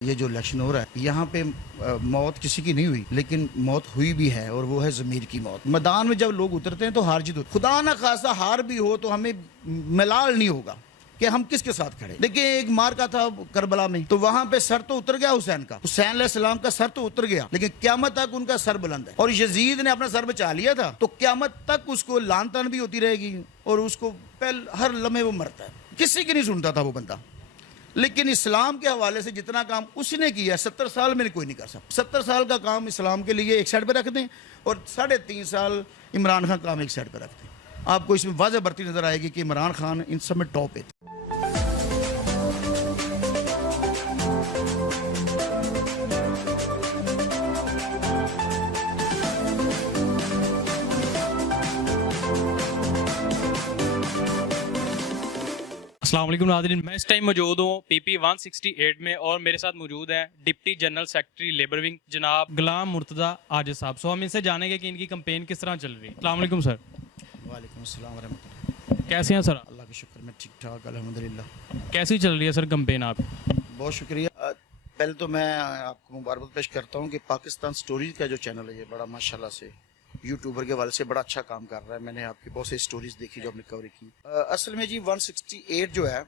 یہ جو الیکشن ہو رہا ہے یہاں پہ موت کسی کی نہیں ہوئی، لیکن موت ہوئی بھی ہے، اور وہ ہے ضمیر کی موت۔ میدان میں جب لوگ اترتے ہیں تو ہار جیت ہوتی، خدا نہ خاصہ ہار بھی ہو تو ہمیں ملال نہیں ہوگا کہ ہم کس کے ساتھ کھڑے۔ دیکھیں ایک مار کا تھا کربلا میں، تو وہاں پہ سر تو اتر گیا حسین کا، حسین علیہ السلام کا سر تو اتر گیا، لیکن قیامت تک ان کا سر بلند ہے۔ اور یزید نے اپنا سر بچا لیا تھا، تو قیامت تک اس کو لعن طعن بھی ہوتی رہے گی، اور اس کو ہر لمحے وہ مرتا ہے، کسی کی نہیں سنتا تھا وہ بندہ۔ لیکن اسلام کے حوالے سے جتنا کام اس نے کیا 70 سال میں کوئی نہیں کر سکتا۔ 70 سال کا کام اسلام کے لیے ایک سائڈ پہ رکھ دیں، اور 3.5 سال عمران خان کام ایک سائڈ پہ رکھ دیں، آپ کو اس میں واضح برتی نظر آئے گی کہ عمران خان ان سب میں ٹاپ ہے۔ السلام علیکم ناظرین، میں اس ٹائم موجود ہوں پی پی 168 میں، اور میرے ساتھ موجود ہیں deputy general secretary labour wing جناب غلام مرتضیٰ عاجز صاحب۔ سو ہم ان سے جانیں گے کہ ان کی کمپین کس طرح چل رہی ہے۔ السلام علیکم سر۔ وعلیکم السلام ورحمۃ اللہ۔ کیسے ہیں سر؟ اللہ کا شکر، میں ٹھیک ٹھاک الحمدللہ۔ کیسی چل رہی ہے سر کمپین آپ؟ بہت شکریہ۔ پہلے تو میں آپ کو مبارکباد پیش کرتا ہوں کہ پاکستان سٹوریز کا جو چینل ہے یہ بڑا ماشاءاللہ سے یوٹیوبر کے حوالے سے بڑا اچھا کام کر رہا ہے۔ میں نے آپ کی بہت سی سٹوریز دیکھی جو آپ نے کور کی۔ اصل میں جی 168 جو ہے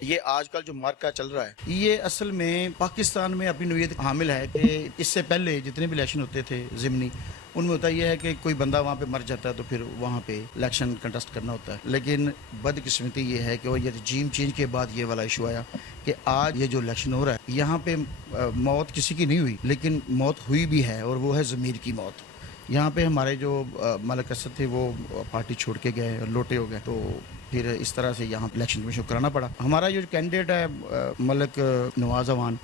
یہ آج کل جو مارکا چل رہا ہے یہ اصل میں پاکستان میں اپنی نوعیت حامل ہے کہ اس سے پہلے جتنے بھی الیکشن ہوتے تھے ضمنی، ان میں ہوتا یہ ہے کہ کوئی بندہ وہاں پہ مر جاتا ہے تو پھر وہاں پہ الیکشن کنٹسٹ کرنا ہوتا ہے۔ لیکن بدقسمتی یہ ہے کہ وہ یہ رجیم چینج کے بعد یہ والا ایشو آیا کہ آج یہ جو الیکشن ہو رہا ہے یہاں پہ موت کسی کی نہیں ہوئی، لیکن موت ہوئی بھی ہے، اور وہ ہے ضمیر کی موت۔ یہاں پہ ہمارے جو ملک اسد تھے وہ پارٹی چھوڑ کے گئے اور لوٹے ہو گئے، تو پھر اس طرح سے یہاں الیکشن کمیشن کو کرانا پڑا۔ ہمارا جو کینڈیڈیٹ ہے ملک نواز اوان،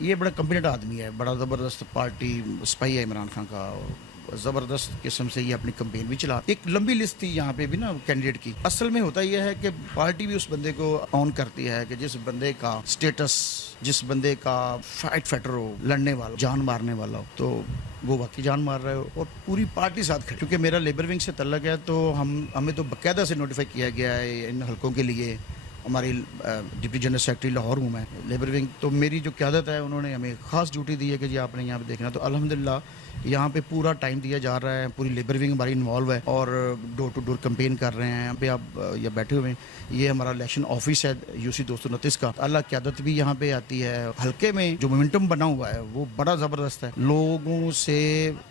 یہ بڑا کمپیٹنٹ آدمی ہے، بڑا زبردست پارٹی سپاہی ہے عمران خان کا، اور زبردست قسم سے یہ اپنی کمپین بھی چلا۔ ایک لمبی لسٹ تھی یہاں پہ بھی نا کینڈیڈیٹ کی۔ اصل میں ہوتا یہ ہے کہ پارٹی بھی اس بندے کو آن کرتی ہے کہ جس بندے کا سٹیٹس، جس بندے کا فائٹ فیٹر ہو، لڑنے والا، جان مارنے والا ہو، تو وہ واقعی جان مار رہے ہو، اور پوری پارٹی ساتھ کھڑی۔ کیونکہ میرا لیبر ونگ سے تعلق ہے تو ہمیں تو باقاعدہ سے نوٹیفائی کیا گیا ہے ان حلقوں کے لیے۔ ہماری ڈپٹی جنرل سیکرٹری لاہور ہوں میں لیبر ونگ، تو میری جو قیادت ہے انہوں نے ہمیں خاص ڈیوٹی دی ہے کہ جی آپ نے یہاں پہ دیکھنا۔ تو الحمدللہ یہاں پہ پورا ٹائم دیا جا رہا ہے، پوری لیبر ونگ ہماری انوالو ہے، اور ڈور ٹو ڈور کمپین کر رہے ہیں۔ یہاں پہ آپ یہ بیٹھے ہوئے ہیں، یہ ہمارا الیکشن آفس ہے UC 229 کا۔ اللہ قیادت بھی یہاں پہ آتی ہے۔ حلقے میں جو مومنٹم بنا ہوا ہے وہ بڑا زبردست ہے، لوگوں سے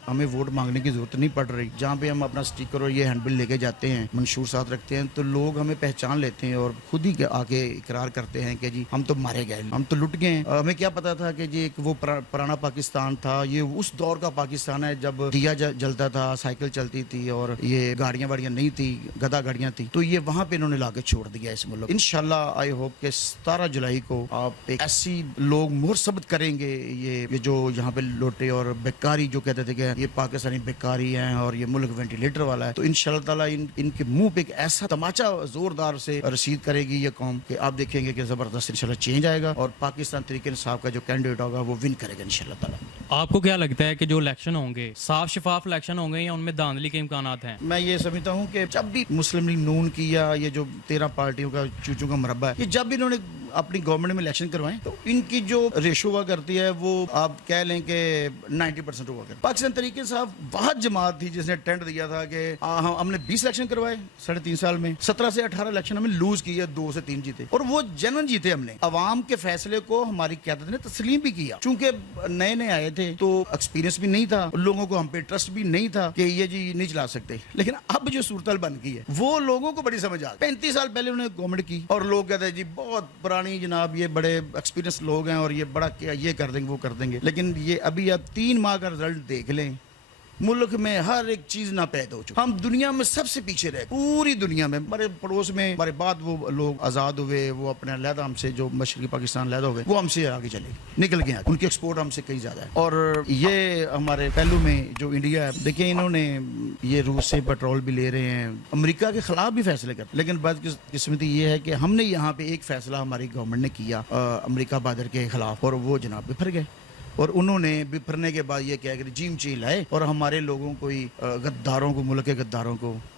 ہمیں ووٹ مانگنے کی ضرورت نہیں پڑ رہی۔ جہاں پہ ہم اپنا سٹیکر اور یہ ہینڈ بل لے کے جاتے ہیں، منشور ساتھ رکھتے ہیں، تو لوگ ہمیں پہچان لیتے ہیں اور خود ہی آ کے اقرار کرتے ہیں کہ جی ہم تو مارے گئے، ہم تو لٹ گئے۔ ہمیں کیا پتا تھا کہ جی ایک وہ پرانا پاکستان تھا، یہ اس دور کا پاکستان ہے جب دیا جلتا تھا، سائیکل چلتی تھی، اور یہ گاڑیاں واڑیاں نہیں تھی، گدا گاڑیاں تھی۔ تو یہ وہاں پہ انہوں نے لا کے چھوڑ دیا اس ملک۔ انشاءاللہ آئی ہوپ کہ 17 جولائی کو آپ ایک ایسی لوگ مہر ثبت کریں گے یہ جو یہاں پہ لوٹے اور بیکاری جو کہتے تھے کہ یہ پاکستانی بیکاری ہیں اور یہ ملک وینٹیلیٹر والا ہے، تو انشاءاللہ تعالی ان کے منہ پہ ایک ایسا تماچا زوردار سے رسید کرے گی یہ قوم کہ آپ دیکھیں گے کہ زبردست انشاءاللہ چینج آئے گا، اور پاکستان تحریک انصاف کا جو کینڈیڈیٹ ہوگا وہ ون کرے گا انشاءاللہ تعالی۔ آپ کو کیا لگتا ہے کہ جو الیکشن ہوں گے صاف شفاف الیکشن ہوں گے یا ان میں دھاندلی کے امکانات ہیں؟ میں یہ سمجھتا ہوں کہ جب بھی مسلم لیگ نون کی یا یہ جو 13 پارٹیوں کا چوچوں کا مربع ہے، یہ جب بھی انہوں نے اپنی گورنمنٹ میں الیکشن کروائیں تو ان کی جو ریشو ہوا کرتی ہے وہ آپ کہہ لیں کہ 90% ہوا کرتی ہے۔ پاکستان تحریک انصاف بہت جماعت تھی جس نے ٹینٹ دیا تھا کہ ہم نے 20 الیکشن کروائے 3.5 سال میں، 17 سے 18 الیکشن ہمیں لوز کیے، 2 سے 3 جیتے، اور وہ جنرل جیتے ہم نے۔ عوام کے فیصلے کو ہماری قیادت نے تسلیم بھی کیا، چونکہ نئے نئے آئے تھے تو ایکسپیرینس بھی نہیں تھا، لوگوں کو ہم پہ ٹرسٹ بھی نہیں تھا کہ یہ جی نہیں چلا سکتے۔ لیکن اب جو صورتحال بن گئی ہے وہ لوگوں کو بڑی سمجھ آ گئی۔ 35 سال پہلے انہوں نے گورنمنٹ کی اور لوگ کہتے ہیں جی بہت پرانی جناب، یہ بڑے ایکسپیرینس لوگ ہیں اور یہ بڑا کیا یہ کر دیں گے وہ کر دیں گے، لیکن یہ ابھی آپ 3 ماہ کا رزلٹ دیکھ لیں، ملک میں ہر ایک چیز ناپید ہو چکی۔ ہم دنیا میں سب سے پیچھے رہ، پوری دنیا میں ہمارے پڑوس میں ہمارے بعد وہ لوگ آزاد ہوئے، وہ اپنے علیحدہ ہم سے جو مشرقی پاکستان علیحدہ ہوئے وہ ہم سے آگے چلے نکل گئے ہیں، ان کی ایکسپورٹ ہم سے کئی زیادہ ہے۔ اور یہ ہمارے پہلو میں جو انڈیا ہے، دیکھیں انہوں نے یہ روس سے پیٹرول بھی لے رہے ہیں، امریکہ کے خلاف بھی فیصلے کرتے، لیکن بدقسمتی یہ ہے کہ ہم نے یہاں پہ ایک فیصلہ ہماری گورنمنٹ نے کیا امریکہ بادر کے خلاف، اور وہ جناب بفر گئے، اور انہوں نے بپھرنے کے بعد یہ کیا کہ رجیم چینج لائے اور ہمارے لوگوں کو ہی غداروں کو، ملک کے غداروں کو